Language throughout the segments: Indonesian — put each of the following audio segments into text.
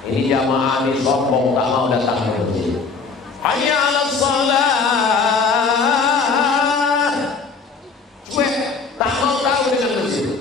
Ini jamaah ini sombong, tak mau datang ke masjid. Hayya 'alas shalah. Cuek, tak mau tahu dengan masjid.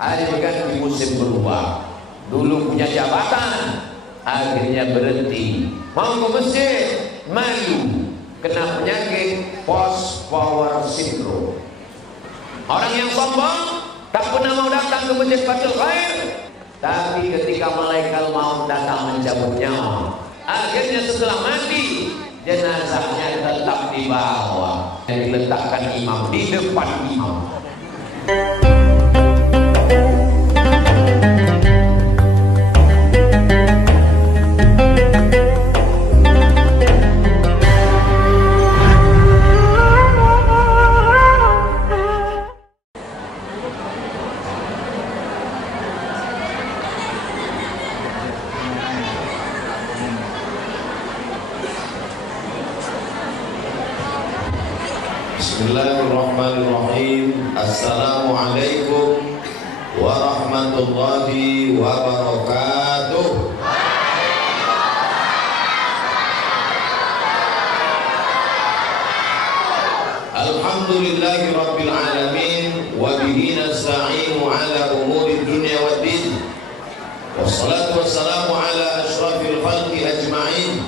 Hari berganti musim berubah. Dulu punya jabatan, akhirnya berhenti. Mau ke masjid, malu, kena penyakit post power syndrome. Orang yang sombong tak pernah mau datang ke masjid Fathul Khair, tapi ketika malaikat maut datang mencabut nyawa, akhirnya setelah mati jenazahnya tetap dibawa dan diletakkan imam di depan imam. Bismillahirrahmanirrahim. Assalamualaikum warahmatullahi wabarakatuh. Alhamdulillahi rabbil alamin, wa bihi nasta'inu ala umuri dunya waddin. Wassalatu wassalamu ala ashrafil khalqi ajma'in,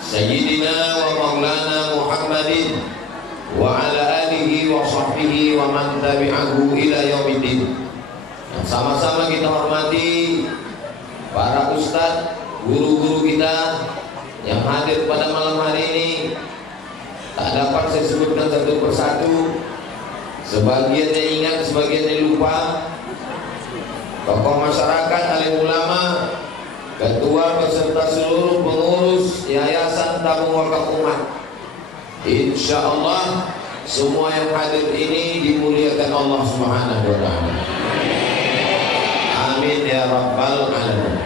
sayyidina wa maulana Muhammadin wa ala alihi wa sahbihi wa man tabi'ahu ila yaumiddin. Sama-sama kita hormati para ustadz, guru-guru kita yang hadir pada malam hari ini. Tak dapat saya sebutkan satu persatu, sebagiannya ingat, sebagiannya lupa. Tokoh masyarakat, alim ulama, ketua beserta seluruh pengurus Yayasan Tabung Wakaf Umat. Insya Allah semua yang hadir ini dimuliakan Allah Subhanahu wa ta'ala. Amin ya rabbal alamin.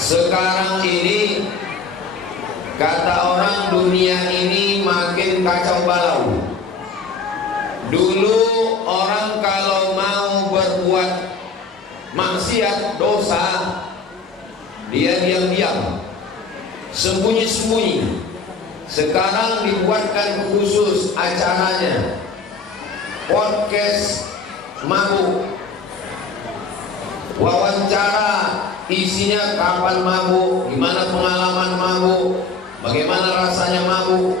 Sekarang ini kata orang, dunia ini makin kacau balau. Dulu orang kalau mau berbuat maksiat, dosa, dia diam-diam, sembunyi-sembunyi. Sekarang dibuatkan khusus acaranya, podcast mabuk, wawancara isinya kapan mabuk, gimana pengalaman mabuk, bagaimana rasanya mabuk.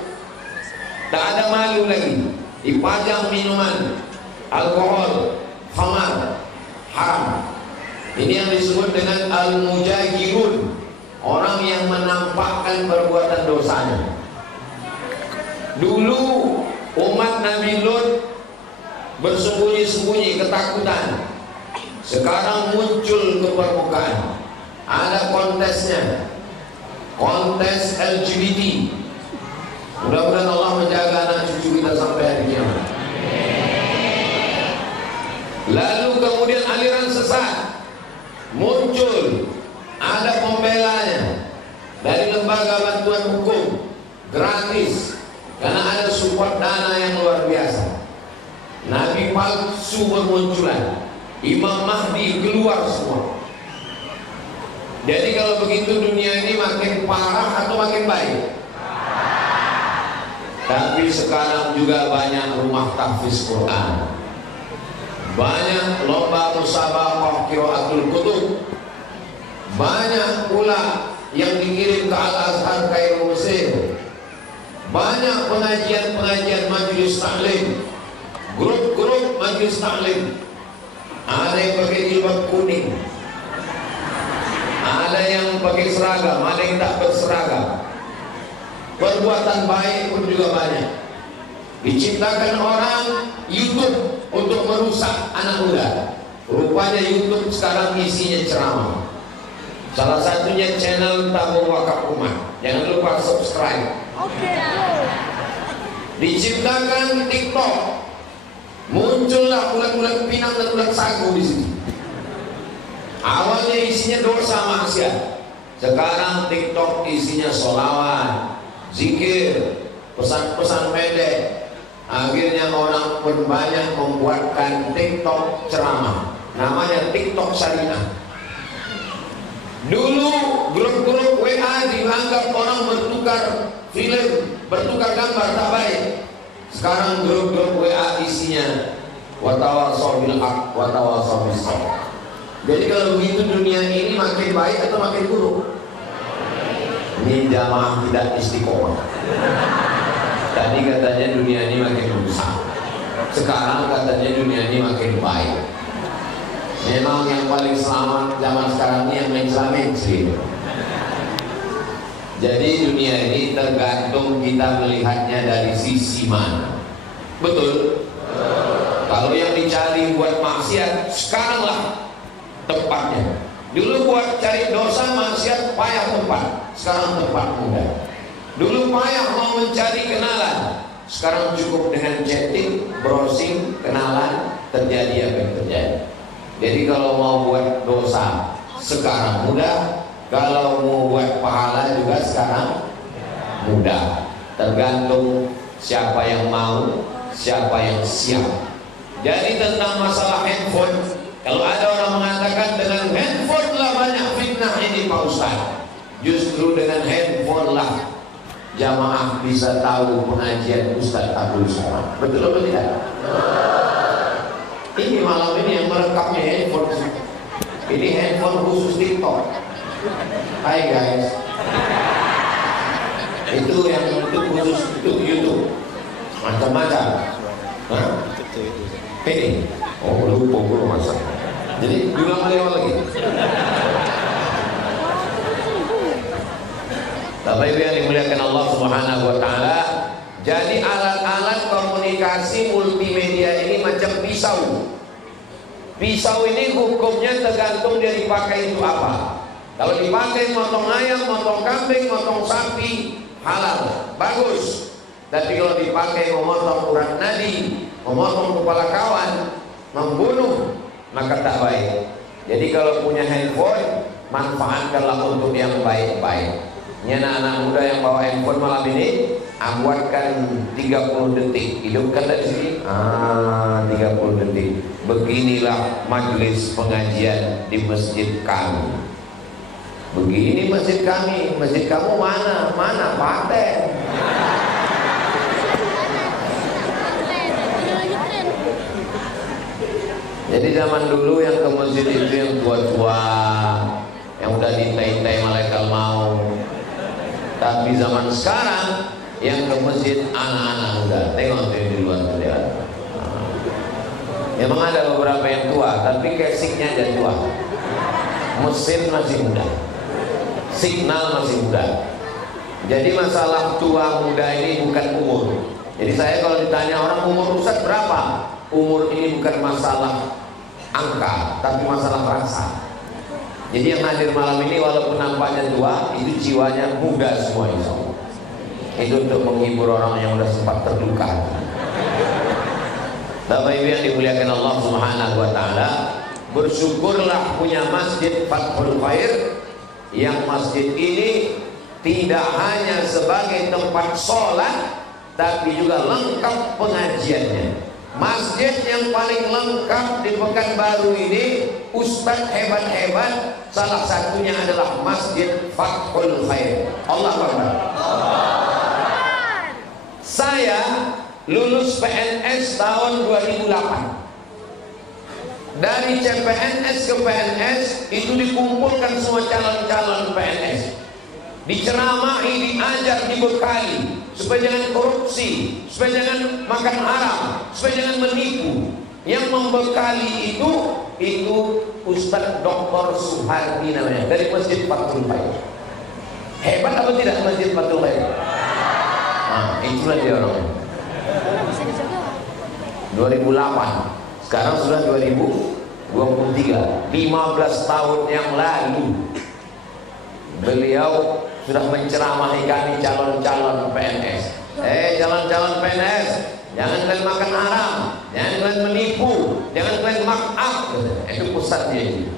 Tak ada malu lagi, dipajang minuman, alkohol, khamar, haram. Ini yang disebut dengan al-mujahirun, orang yang menampakkan perbuatan dosanya. Dulu umat Nabi Lut bersembunyi-sembunyi, ketakutan. Sekarang muncul ke permukaan. Ada kontesnya, kontes LGBT. Mudah-mudahan Allah menjaga anak cucu kita sampai hari kiamat. Lalu kemudian aliran sesat muncul, ada pembelanya dari lembaga bantuan hukum gratis, karena ada support dana yang luar biasa. Nabi palsu bermunculan, Imam Mahdi keluar semua. Jadi kalau begitu dunia ini makin parah atau makin baik? Tapi sekarang juga banyak rumah tahfiz Quran, banyak lomba musabaqah qiraatul kutub, banyak pula yang dikirim ke Al-Azhar Kairo Mesir, banyak pengajian-pengajian majelis taklim, grup-grup majelis taklim. Ada yang pakai jilbab kuning, ada yang pakai seragam, ada yang tak berseragam. Perbuatan baik pun juga banyak. Diciptakan orang YouTube untuk merusak anak muda. Rupanya YouTube sekarang isinya ceramah. Salah satunya channel Tabung Wakaf Umat. Jangan lupa subscribe. Diciptakan TikTok, muncullah ulat-ulat pinang dan ulat sagu di sini. Awalnya isinya dosa maksiat, sekarang TikTok isinya sholawat, zikir, pesan-pesan pendek. Akhirnya orang pun banyak membuatkan TikTok ceramah, namanya TikTok syariah. Dulu grup-grup WA dianggap orang bertukar film, bertukar gambar, tak baik. Sekarang grup-grup WA isinya watawasau bil haq, watawasau bis sabr. Jadi kalau begitu dunia ini makin baik atau makin buruk? Ini jamaah tidak istiqomah. Tadi katanya dunia ini makin rusak, sekarang katanya dunia ini makin baik. Memang yang paling selamat zaman sekarang ini yang main sih. Jadi dunia ini tergantung kita melihatnya dari sisi mana. Betul? Kalau yang dicari buat maksiat, sekaranglah tempatnya. Dulu buat cari dosa maksiat payah tempat, sekarang tempat mudah. Dulu payah mau mencari kenalan, sekarang cukup dengan chatting, browsing, kenalan, terjadi apa yang terjadi. Jadi kalau mau buat dosa sekarang mudah, kalau mau buat pahala juga sekarang mudah. Tergantung siapa yang mau, siapa yang siap. Jadi tentang masalah handphone, kalau ada orang mengatakan dengan handphone lah banyak fitnah ini Pak Ustaz, justru dengan handphone lah jamaah bisa tahu pengajian Ustaz Abdul Somad. Betul atau tidak? Ini malam ini yang merekamnya handphone. Ini handphone khusus TikTok. Hai guys. Itu yang untuk khusus untuk YouTube. Macam-macam. Nah, ini. Oh, lupa gue masak. Jadi diulang lagi. Bapak Ibu yang dimuliakan Allah Subhanahu wa taala, jadi alat-alat komunikasi multimedia ini macam pisau. Pisau ini hukumnya tergantung dia dipakai itu apa. Kalau dipakai motong ayam, motong kambing, motong sapi, halal, bagus. Tapi kalau dipakai memotong urat nadi, memotong kepala kawan, membunuh, maka tak baik. Jadi kalau punya handphone, manfaatkanlah untuk yang baik-baik. Ini anak-anak muda yang bawa handphone malam ini, buatkan 30 detik, hidupkan dari sini. 30 detik. Beginilah majelis pengajian di masjid kami. Begini masjid kami. Masjid kamu mana? Mana paten? Jadi zaman dulu yang ke masjid itu yang tua-tua, yang udah ditai-tai malaikat maut. Tapi zaman sekarang yang ke masjid anak-anak muda. Tengok di luar terlihat. Memang ada beberapa yang tua, tapi kesiknya aja tua. Mesin masih muda, signal masih muda. Jadi masalah tua muda ini bukan umur. Jadi saya kalau ditanya orang umur Ustaz berapa, umur ini bukan masalah angka, tapi masalah rasa. Jadi yang hadir malam ini walaupun nampaknya tua, itu jiwanya muda semua insya Allah. Itu untuk menghibur orang yang sudah sempat terluka. Bapak Ibu yang dimuliakan Allah Subhanahu wa taala, bersyukurlah punya Masjid Fathul Khair, yang masjid ini tidak hanya sebagai tempat sholat, tapi juga lengkap pengajiannya. Masjid yang paling lengkap di Pekanbaru ini, ustadz hebat-hebat, salah satunya adalah Masjid Fathul Khair. Allah Akbar. Saya lulus PNS tahun 2008. Dari CPNS ke PNS itu dikumpulkan semua calon-calon PNS, diceramahi, diajar, dibekali supaya jangan korupsi, supaya jangan makan haram, supaya jangan menipu. Yang membekali itu Ustadz Dr. Suhardi namanya, dari Masjid Fathul Khair. Hebat atau tidak Masjid Fathul Khair? Nah, itulah dia orangnya. 2008, sekarang sudah 2023, 15 tahun yang lalu beliau sudah menceramahi kami calon-calon PNS. Calon-calon PNS, jangan kalian makan haram, jangan kalian menipu, jangan kalian mak'af. Itu pusatnya itu.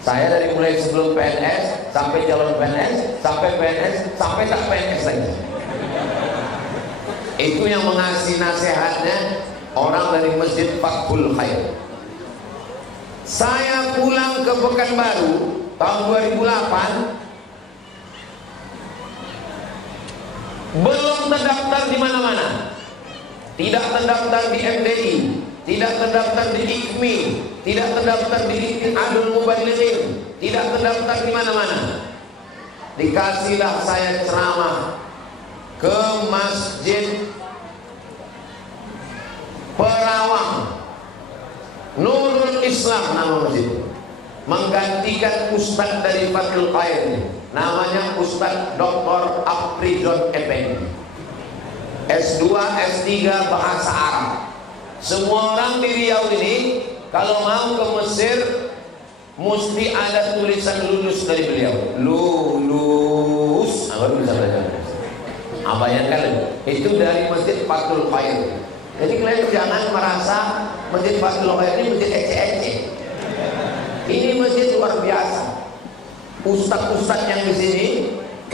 Saya dari mulai sebelum PNS sampai calon PNS, sampai PNS, sampai tak PNS lagi. Itu yang mengasih nasihatnya orang dari Masjid Fathul Khair. Saya pulang ke Pekanbaru tahun 2008, belum terdaftar di mana-mana. Tidak terdaftar di MDI, tidak terdaftar di IKMI, tidak terdaftar di Adul Mubalighir, tidak terdaftar di mana-mana. Dikasihlah saya ceramah ke Masjid Perawang, Nurul Islam nama masjid, menggantikan Ustadz dari Fathul Khair, namanya Ustadz Dr. Afrizon Effendi, S2, S3 bahasa Arab. Semua orang di Riau ini kalau mau ke Mesir mesti ada tulisan lulus dari beliau, lulus, baru bisa belajar. Bayangkan itu dari Masjid Fathul Khair. Jadi kalian jangan merasa Masjid Fathul Khair ini masjid ece-ece. Ini masjid luar biasa. Ustadz-ustadz yang di sini,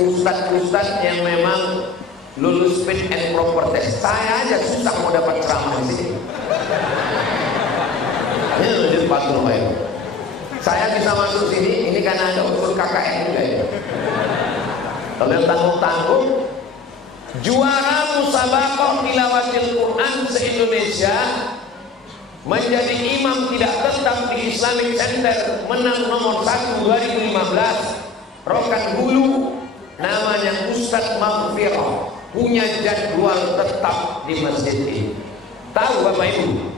ustadz-ustadz yang memang lulus fit and proper test. Saya aja susah mau dapat ceramah di sini. Ini Masjid Fathul Khair. Saya bisa masuk sini, ini karena ada unsur KKN juga ya. Kalau tanggung-tanggung, juara musabaqah tilawatil Quran se-Indonesia, menjadi imam tidak tetap di Islamic Center, menang nomor 1 2015, Rokan Hulu, namanya Ustadz Maghfirah, punya jadwal tetap di masjid ini. Tahu Bapak Ibu?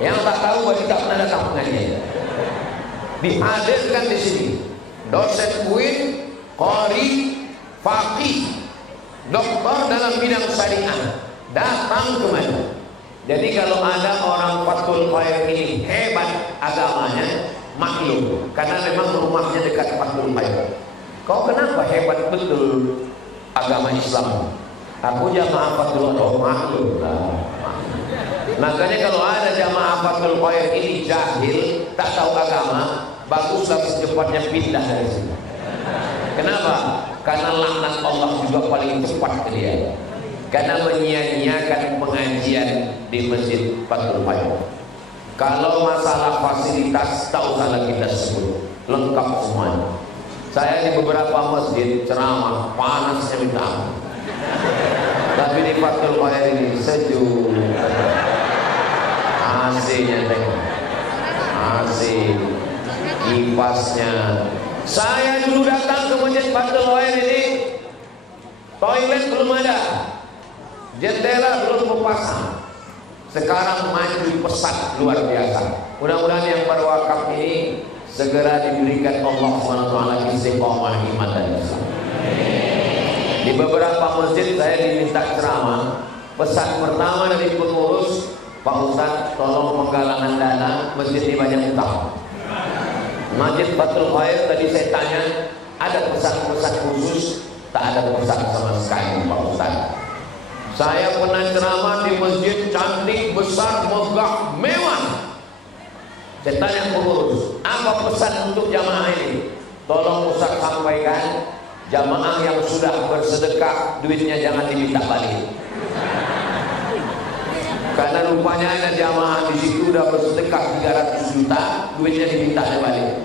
Yang tak tahu berarti tak pernah datang pengajian. Dihadirkan di sini dosen UIN, qari, faqih, doktor dalam bidang syariah, datang kemana? Jadi kalau ada orang Fathul Khair ini hebat agamanya, maklum, karena memang rumahnya dekat Fathul Khair. Kau kenapa hebat betul agama Islam? Aku jamaah Fathul Khair, maklum lah. Makanya kalau ada jamaah Fathul Khair ini jahil, tak tahu agama, baguslah secepatnya pindah dari sini. Kenapa? Karena laknat Allah juga paling cepat ke dia. Karena menyia-nyiakan pengajian di Masjid Fathul Khair. Kalau masalah fasilitas, tak usah lagi kita sebut, lengkap semuanya. Saya di beberapa masjid ceramah panasnya minta ampun, tapi di Fathul Khair ini sejuk. AC-nya tengok, AC, kipasnya. Saya dulu datang ke Masjid Fathul Khair ini, toilet belum ada, jendela belum terpasang. Sekarang maju pesat luar biasa. Mudah-mudahan yang berwakaf ini segera diberikan Allah SWT istiqomah iman dan Islam. Di beberapa masjid saya diminta ceramah. Pesan pertama dari pengurus, Pak Ustadz tolong penggalangan dana, masjid ini banyak utang. Masjid Fathul Khair tadi saya tanya, ada pesan-pesan khusus? Tak ada pesan sama sekali Pak Ustadz. Saya pernah ceramah di masjid cantik, besar, megah, mewah. Saya tanya pengurus, apa pesan untuk jamaah ini? Tolong Ustadz sampaikan, jamaah yang sudah bersedekah duitnya jangan diminta balik. Karena rupanya ada jamaah di situ udah bersedekah 300 juta, duitnya diminta balik.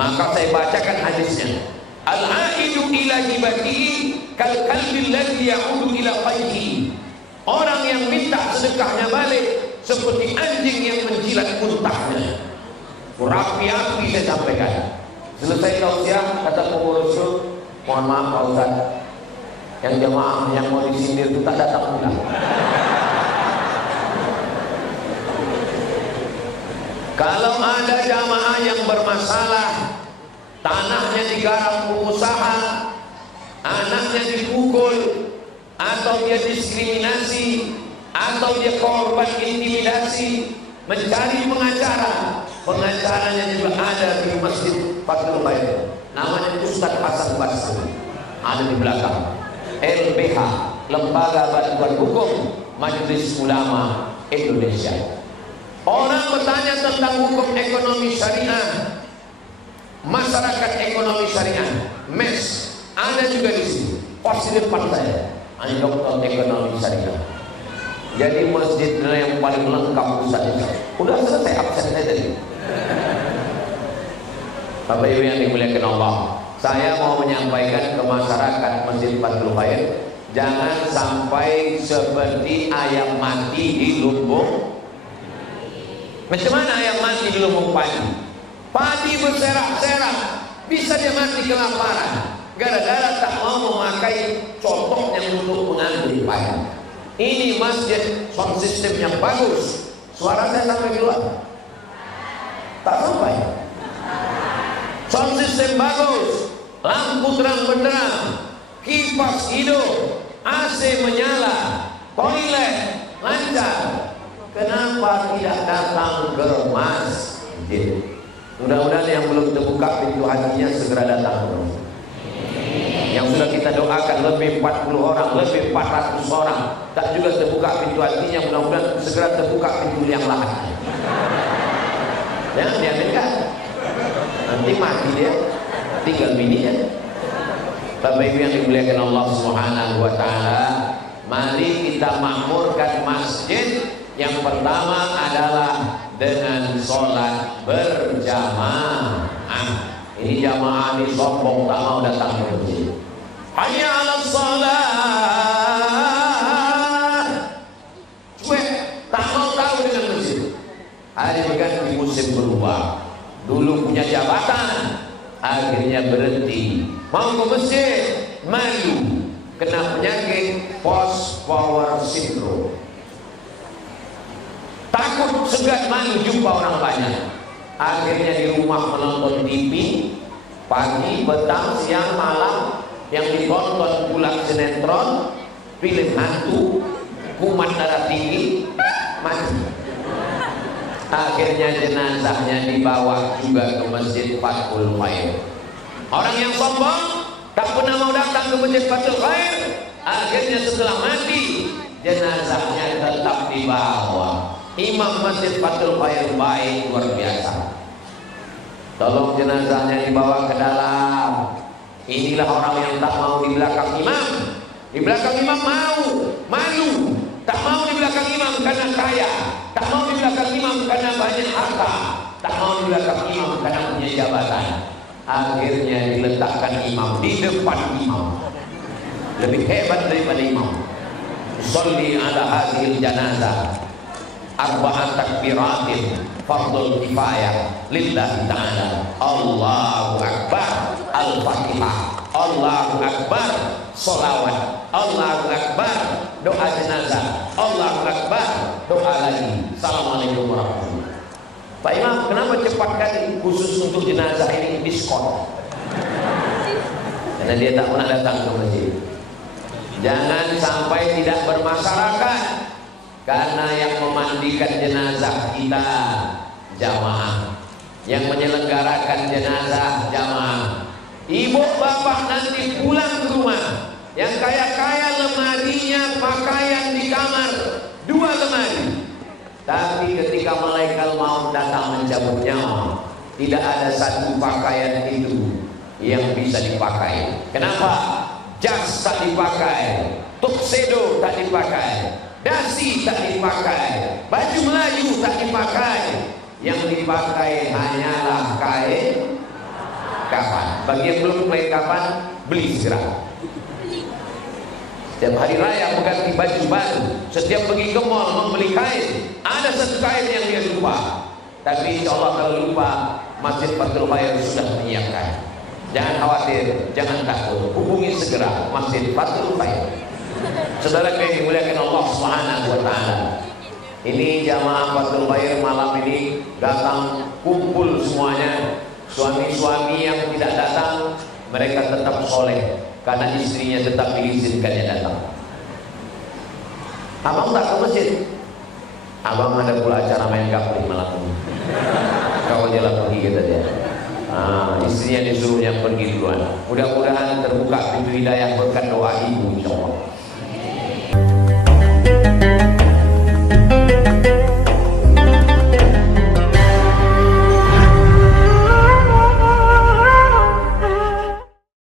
Maka saya bacakan hadisnya. Al-aidu ila hibatihi kal kalbi alladhi ya'udu ila qayhi. Orang yang minta sedekahnya balik seperti anjing yang menjilat muntahnya. Berapi-api saya sampaikan. Selesai tausiah, kata pengurus, mohon maaf Pak Ustadz, yang jamaah yang mau disindir itu tak datang pula. Kalau ada jamaah yang bermasalah, tanahnya digarap pengusaha, anaknya dipukul, atau dia diskriminasi, atau dia korban intimidasi, mencari pengacara. Pengacaranya juga ada di Masjid Fathul Khair, namanya Ustadz Hasan Basri, ada di belakang. LBH, Lembaga Bantuan Hukum Majelis Ulama Indonesia. Orang bertanya tentang hukum ekonomi syariah, masyarakat ekonomi syariah, MES, ada juga di sini. Pos di depan saya, ada dokter ekonomi syariah. Jadi masjid yang paling lengkap Ustaz. Udah selesai absen saya tadi. Bapak Ibu yang dimuliakan Allah, saya mau menyampaikan ke masyarakat Masjid Fathul Khair, jangan sampai seperti ayam mati di lumbung. Macam mana ayam mati di lumbung padi? Padi berserak-serak, bisa dia mati kelaparan gara-gara tak mau memakai contohnya untuk mengambil padi. Ini masjid sound system yang bagus. Suara saya sampai keluar? Tak sampai. Sound system bagus, lampu terang benderang, kipas hidup, AC menyala, toilet lancar. Kenapa tidak datang ke masjid? Mudah-mudahan yang belum terbuka pintu hatinya segera datang. Yang sudah kita doakan lebih 40 orang, lebih 400 orang, tak juga terbuka pintu hatinya, mudah-mudahan segera terbuka pintu yang lain. Jangan diambilkan, nanti mati dia, tinggal bininya. Bapak Ibu yang dimuliakan Allah Subhanahu wa Ta'ala, mari kita makmurkan masjid. Yang pertama adalah dengan sholat berjamaah. Ini jamaah ini sombong, tak mau datang ke masjid. Hayya 'alas shalah. Cuek, tak mau tahu dengan masjid. Hari berganti musim berubah. Dulu punya jabatan, akhirnya berhenti. Mau ke masjid, malu, kena penyakit post power syndrome. Takut, segan, malu jumpa orang banyak. Akhirnya di rumah menonton TV pagi, petang, siang, malam. Yang ditonton pulang sinetron, film hantu, kuman darah tinggi, mati. Akhirnya jenazahnya dibawa juga ke Masjid Fathul Khair. Orang yang sombong tak pernah mau datang ke Masjid Fathul Khair, akhirnya setelah mati jenazahnya tetap dibawa. Imam Masjid Fathul Khair baik luar biasa. Tolong jenazahnya dibawa ke dalam. Inilah orang yang tak mau di belakang imam. Di belakang imam malu. Tak mau di belakang imam karena kaya. Tak mau di belakang imam karena banyak harta. Tak mau di belakang imam karena punya jabatan. Akhirnya diletakkan imam di depan imam. Lebih hebat daripada imam. Sholli ala hadhil janazah arba'at takbiratin fardul kifayah lillahi ta'ala. Allahu akbar, al-fatihah, Allahu akbar, sholawat, Allahu akbar, doa jenazah, Allahu akbar, doa lagi. Assalamualaikum warahmatullahi wabarakatuh. Pak Imam, kenapa cepat kali khusus untuk jenazah ini diskon? Karena dia tak pernah datang ke masjid. Jangan sampai tidak bermasyarakat. Karena yang memandikan jenazah kita jamaah, yang menyelenggarakan jenazah jamaah. Ibu bapak nanti pulang ke rumah, yang kaya-kaya lemarinya pakaian di kamar 2 lemari. Tapi ketika malaikat maut datang mencabut nyawa, tidak ada satu pakaian itu yang bisa dipakai. Kenapa? Jas tak dipakai, tuxedo tak dipakai, dasi tak dipakai, baju Melayu tak dipakai. Yang dipakai hanyalah kain kafan. Bagi yang belum kain kafan, beli segera. Setiap hari raya mengganti baju baru. Setiap pergi ke mall membeli kain, ada satu kain yang dia lupa. Tapi insya Allah kalau lupa, Masjid Fathul Khair sudah menyiapkan. Jangan khawatir, jangan takut. Hubungi segera Masjid Fathul Khair. Saudara yang dimuliakan Allah Subhanahu wa Ta'ala, ini jamaah Fathul Khair malam ini datang kumpul semuanya. Suami-suami yang tidak datang, mereka tetap soleh karena istrinya tetap diizinkannya datang. Abang tak ke masjid? Abang ada pula acara main kapling malam ini. Kau jalan pergi kata dia. Istrinya disuruhnya pergi duluan. Mudah-mudahan terbuka pintu hidayah berkat doa ibu.